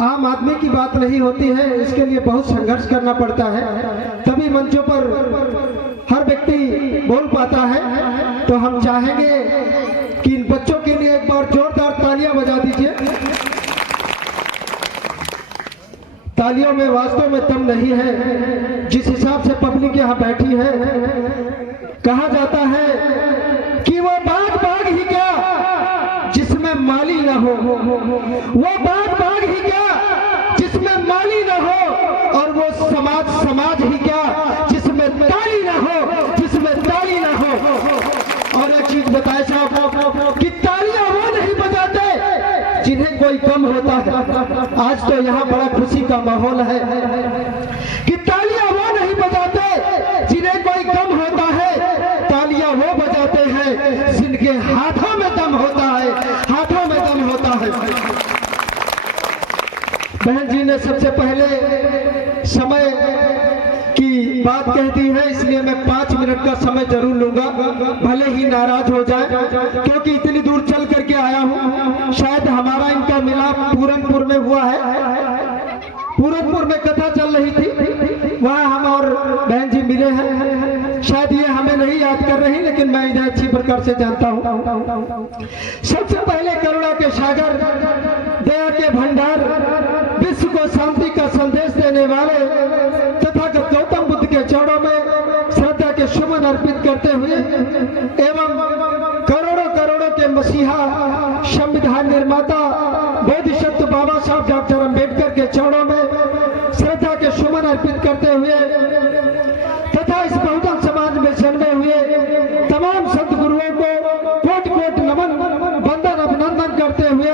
आम आदमी की बात नहीं होती है, इसके लिए बहुत संघर्ष करना पड़ता है, तभी मंचों पर हर व्यक्ति बोल पाता है। तो हम चाहेंगे कि इन बच्चों के लिए एक बार जोरदार तालियां बजा दीजिए। तालियों में वास्तव में दम नहीं है। जिस हिसाब से पब्लिक यहाँ बैठी है, कहा जाता है कि वो बाग ही क्या जिसमें माली न हो, वो बाग ही क्या जिसमें माली न हो, और वो समाज ही क्या जिसमें ताली न हो, जिसमें ताली न हो। और एक चीज बताए साहब कि तालियां वो नहीं बजाते जिन्हें कोई गम होता है। आज तो यहाँ बड़ा खुशी का माहौल है कि तालियां वो नहीं बजाते जिन्हें कोई गम होता है, तालियां वो बजाते हैं जिनके हाथों में दम होता है, हाथों में दम होता है। बहन जी ने सबसे पहले समय की बात कह दी है, इसलिए मैं 5 मिनट का समय जरूर लूंगा, भले ही नाराज हो जाए, क्योंकि इतनी दूर चल करके आया हूँ। शायद हमारा इनका मिलाप पूरनपुर में हुआ है, पूरनपुर में कथा चल रही थी, वहाँ हम और बहन जी मिले हैं। शायद ये हमें नहीं याद कर रही, लेकिन मैं इन्हें अच्छी प्रकार से जानता हूँ। सबसे पहले करुणा के सागर, दया के भंडार, विश्व को शांति का संदेश देने वाले तथागत गौतम बुद्ध के चरणों में श्रद्धा के सुमन अर्पित करते हुए एवं करोड़ों करोड़ों के मसीहा, संविधान निर्माता, बोधिसत्व बाबा साहब डॉक्टर अम्बेडकर के चरणों में श्रद्धा के सुमन अर्पित करते हुए तथा इस बहुजन समाज में जन्मे हुए तमाम संत गुरुओं को कोटि कोटि नमन, वंदन, अभिनंदन करते हुए,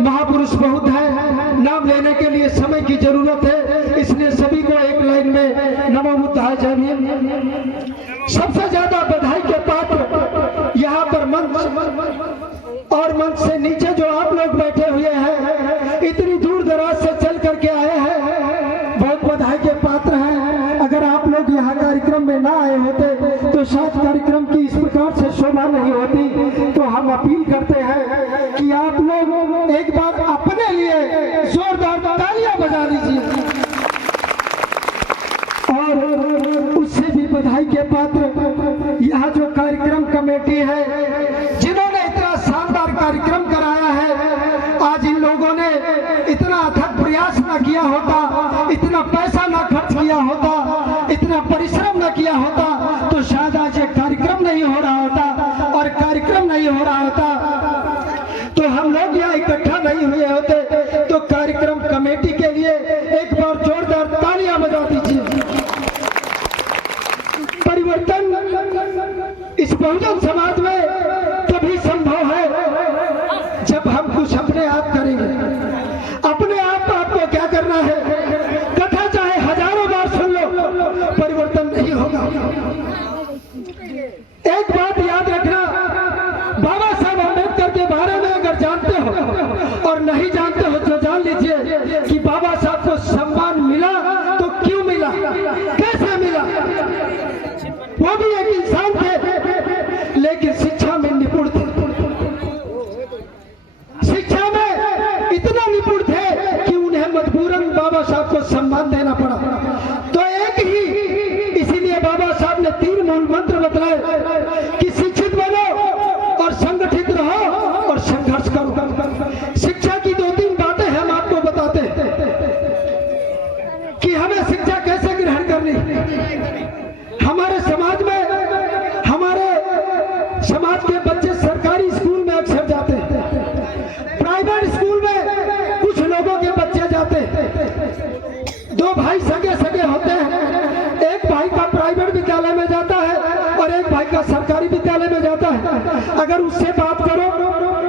महापुरुष बहुत है, नाम लेने के लिए समय की जरूरत है, इसलिए सभी को एक लाइन में नमो बुद्धाय जय भीम। सबसे ज्यादा बधाई के पात्र यहाँ पर मंच और मंच से नीचे जो आप लोग बैठे हुए हैं, इतनी दूर दराज से चल करके आए हैं, बहुत बधाई के पात्र हैं। अगर आप लोग यहाँ कार्यक्रम में ना आए होते तो शायद कार्यक्रम की इस प्रकार से शोभा नहीं होती। तो हम अपील करते हैं कि आप लोग एक बार अपने लिए जोरदार तालियां बजा लीजिए। और उससे भी बधाई के पात्र यहाँ जो कार्यक्रम कमेटी है, जिन्होंने इतना शानदार कार्यक्रम कराया है। आज इन लोगों ने इतना अथक प्रयास न किया होता, इतना पैसा न खर्च किया होता, इतना परिश्रम न किया होता, तो शायद आज ये कार्यक्रम नहीं हो रहा होता। और कार्यक्रम नहीं हो रहा होता तो हम लोग यहाँ इकट्ठा नहीं हुए होते। तो कार्यक्रम कमेटी के लिए एक बार जोरदार तालियां बजा दीजिए। परिवर्तन इस बहुजन समाज में तभी संभव है जब हम कुछ अपने आप करेंगे। अपने आप आपको क्या करना है, कथा चाहे हजारों बार सुन लो, परिवर्तन नहीं होगा। एक बात याद रखना, बाबा साहब अम्बेडकर के बारे में अगर जानते हो और नहीं जानते हो तो जान लीजिए कि बाबा साहब को सम्मान मिला तो क्यों मिला, कैसे मिला। वो भी एक इंसान थे, लेकिन शिक्षा में निपुण थे। शिक्षा में इतना निपुण थे कि उन्हें मजबूरन बाबा साहब को सम्मान देना पड़ा। तो एक ही, इसीलिए बाबा साहब ने 3 मूल मंत्र बतलाए कि शिक्षित बनो और संगठित रहो और संघर्ष करो। शिक्षा की 2-3 बातें हम आपको बताते हैं कि हमें शिक्षा कैसे ग्रहण करनी। हमारे समाज में, हमारे समाज के बच्चे सरकारी स्कूल में अक्सर जाते हैं, प्राइवेट स्कूल में कुछ लोगों के बच्चे जाते हैं। 2 भाई सगे सगे होते हैं, एक भाई का प्राइवेट विद्यालय में जाता है और एक भाई का सरकारी विद्यालय में जाता है। अगर उससे बात करो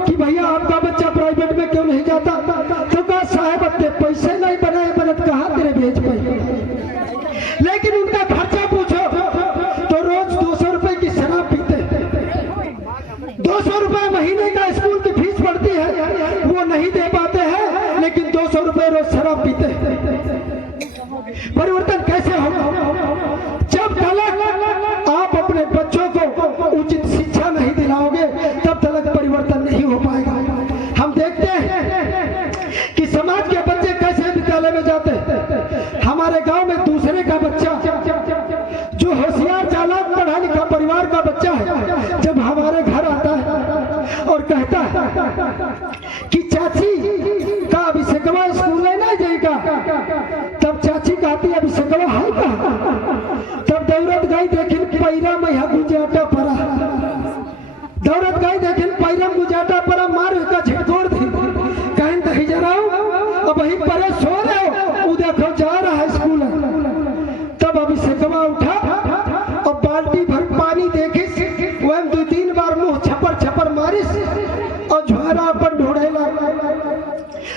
कि भैया आपका बच्चा प्राइवेट में क्यों नहीं जाता, तो कहा साहब अपने पैसे नहीं बनाए बनत कहा तेरे भेज पाई। लेकिन उनका खर्चा पूछो तो रोज 200 रुपए की शराब पीते हैं। 200 रुपए महीने का स्कूल की फीस पड़ती है, वो नहीं दे पाते हैं, लेकिन 200 रुपए रोज शराब पीते हैं। परिवर्तन कैसे होगा? जब तक आप अपने बच्चों को उचित शिक्षा नहीं दिलाओगे, तब तक परिवर्तन नहीं हो पाएगा। हम देखते हैं कि समाज के बच्चे में जाते हमारे गांव में दूसरे का बच्चा जो होशियार चालाक पढ़ा लिखा परिवार का बच्चा है, जब हमारे घर आता है और कहता है कि चाची का अभिषेकवा स्कूल है ना जाएगा, तब चाची कहती अभिषेकवा है का, तब दौड़त गई देख पैरा में गुजाटा पड़ा, दौड़त गई देख पैरा गुजाटा पड़ा, मार का झिटकोड़ थी कहीं दही जराओ अब वही परे सो रहे हो, वो देखो जा रहा है स्कूल। तब अभिषेकवा उठा और बाल्टी भर पानी देखी, वह 2-3 बार मुंह छपर छपर मारिस और झोरा अपन ढूंढे लगा।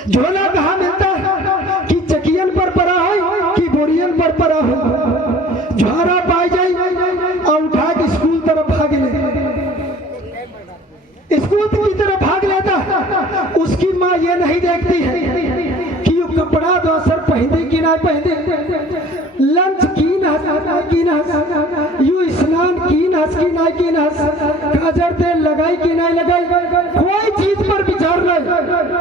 झोला कहाँ मिलता है कि चकियन पर पड़ा हो कि बोरियन पर पड़ा हो, झोरा पाई जाए और उठा के स्कूल तरफ भाग ले, स्कूल की तरफ भाग लेता। उसकी माँ ये नहीं देखती है कि ये कपड़ा दो सर पहने कि ना पहने, लंच की ना यू स्नान की ना गाजर तेल लगाई कि नहीं लगाई, कोई चीज पर विचार नहीं,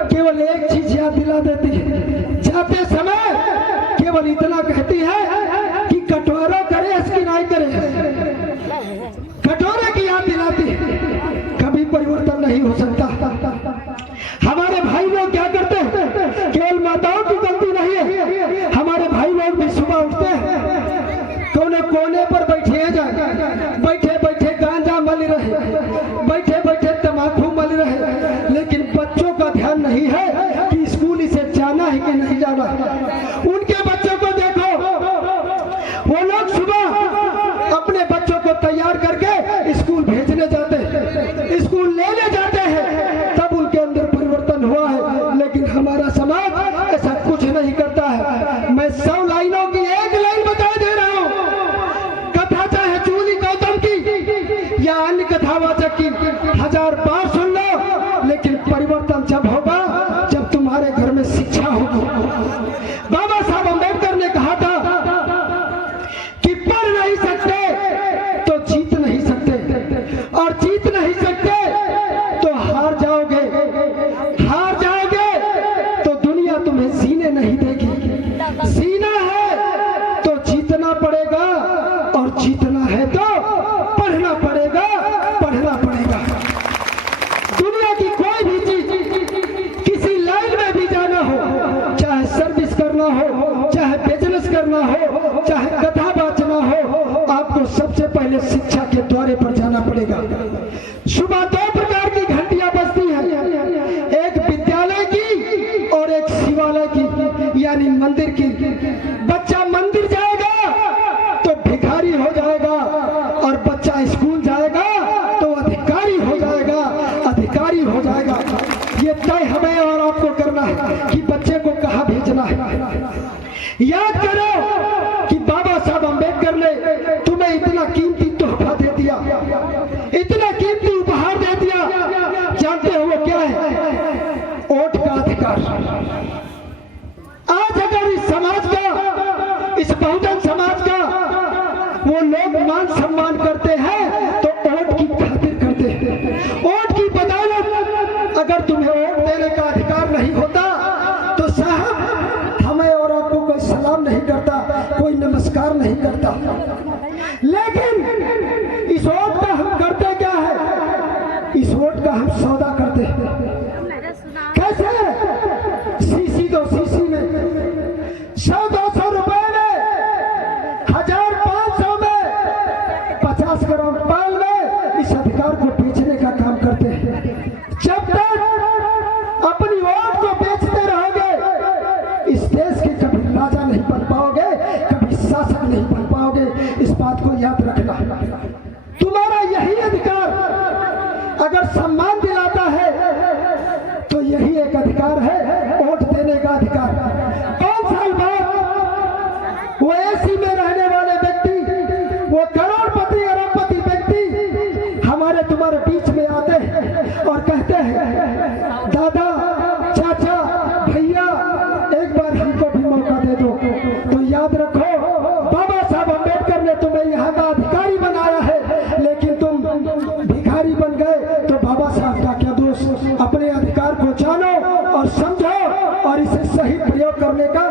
केवल एक चीज याद दिला देती है जाते समय, केवल इतना कहती है कि कटोरा करे इसकी नहीं करे, कटोरे की याद दिलाती है। कभी परिवर्तन नहीं हो सकता। हमारे भाई लोग क्या करते हैं, केवल माताओं की गलती नहीं है, हमारे भाई लोग भी सुबह उठते हैं कोने कोने पर बैठे जाए, बैठे बैठे गांजा मल रहे, बैठे बैठे तम्बाकू मल रहे, लेकिन बच्चों का ध्यान नहीं है कि स्कूल इसे जाना है कि नहीं जाना। उनके बच्चों को देखो, वो लोग सुबह अपने बच्चों को तैयार करके स्कूल भेजने जाते हैं, स्कूल लेने जाते हैं, तब उनके अंदर परिवर्तन हुआ है। लेकिन हमारा समाज ऐसा कुछ नहीं करता है। मैं 100 लाइनों की एक लाइन बता दे रहा हूँ, कथा चाहे चूली गौतम की या अन्य कथावाचक की 1000 बार सुन लो, लेकिन परिवर्तन जब होगा जब तुम्हारे घर में शिक्षा होगी। बाबा साहब अम्बेडकर ने कहा था कि पढ़ नहीं सकते तो जीत नहीं सकते, और जीत नहीं सकते तो हार जाओगे, हार जाओगे तो दुनिया तुम्हें जीने नहीं देगी। जीना है तो जीतना पड़ेगा, और जीतना है तो पढ़ना पड़ेगा, पढ़ना पड़ेगा। दुनिया की कोई भी चीज, किसी लाइन में भी जाना हो, चाहे सर्विस करना हो, चाहे बिजनेस करना हो, चाहे कथा वाचना हो, आपको सबसे पहले शिक्षा के द्वारे पर जाना पड़ेगा। सुबह 2 प्रकार की घंटियां बजती हैं, एक विद्यालय की और एक शिवालय की, यानी मंदिर की। बच्चा मंदिर जाएगा तो भिखारी हो जाएगा, और बच्चा स्कूल जाएगा तो अधिकारी हो जाएगा, अधिकारी हो जाएगा। ये तय हमें और आपको करना है कि बच्चे को कहाँ भेजना है। याद करो कि बाबा साहब अम्बेडकर ने तुम्हें इतना कीमती तोहफा दे दिया, इतना कीमती उपहार दे दिया, जानते हो वो क्या है? वोट का अधिकार। आज अगर इस समाज का, इस बहुजन समाज का वो लोग मान सम्मान करते हैं तो वोट की खातिर करते हैं। वोट की बदौलत अगर तुम्हें वोट देने का अधिकार नहीं होता तो साहब हमें और आपको कोई सलाम नहीं करता, कोई नमस्कार नहीं करता। लेकिन इस वोट का हम करते क्या है? इस वोट का हम सौदा करते हैं। कैसे? सीसी दो सीसी में, 100-200 रुपए में, 1000-500 में, 50 करोड़ पाल में इस अधिकार को बेचने का काम करते हैं। जब तक अपनी वोट को बेचते रहोगे, इस देश के कभी राजा नहीं बन पाओगे, कभी शासक नहीं बन पाओगे। इस बात को याद रखना। तुम्हारा यही अधिकार अगर सम्मान दिलाता है तो यही एक अधिकार है, वोट देने का अधिकार। 5 साल बाद वो एसी में रहने वाले व्यक्ति, वो करोड़पति अरबपति व्यक्ति हमारे तुम्हारे बीच में आते हैं और कहते हैं दादा, चाचा, भैया, एक बार हमको भी मौका दे दो। तो याद रखो, बाबा साहब अम्बेडकर ने तुम्हें यहाँ का अधिकारी बनाया है, लेकिन तुम भिखारी बन गए तो बाबा साहब का क्या दोष? अपने अधिकार को जानो और समझो और इसे सही प्रयोग करने का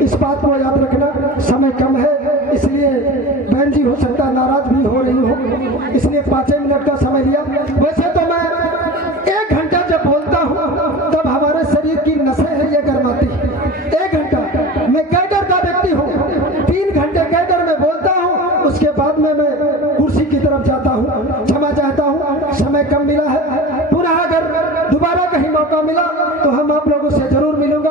इस बात को याद रखना, समय कम है, इसलिए बहन जी हो सकता है नाराज भी हो रही हो, इसलिए 5 मिनट का समय लिया। वैसे तो मैं 1 घंटा जब बोलता हूँ तब हमारे शरीर की नसें हैं ये गर्माती। 1 घंटा मैं कैडर का व्यक्ति हूँ, 3 घंटे कैडर में बोलता हूँ, उसके बाद में मैं कुर्सी की तरफ जाता हूँ। क्षमा चाहता हूँ, समय कम मिला है। पुनः अगर दोबारा कहीं मौका मिला तो हम आप लोगों से जरूर मिलूंगा।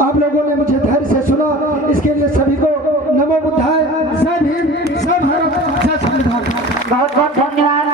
आप लोगों ने मुझे धैर्य से सुना, इसके लिए सभी को नमो बुद्धाय, जय भीम, जय भारत, जय संविधान। बहुत बहुत धन्यवाद।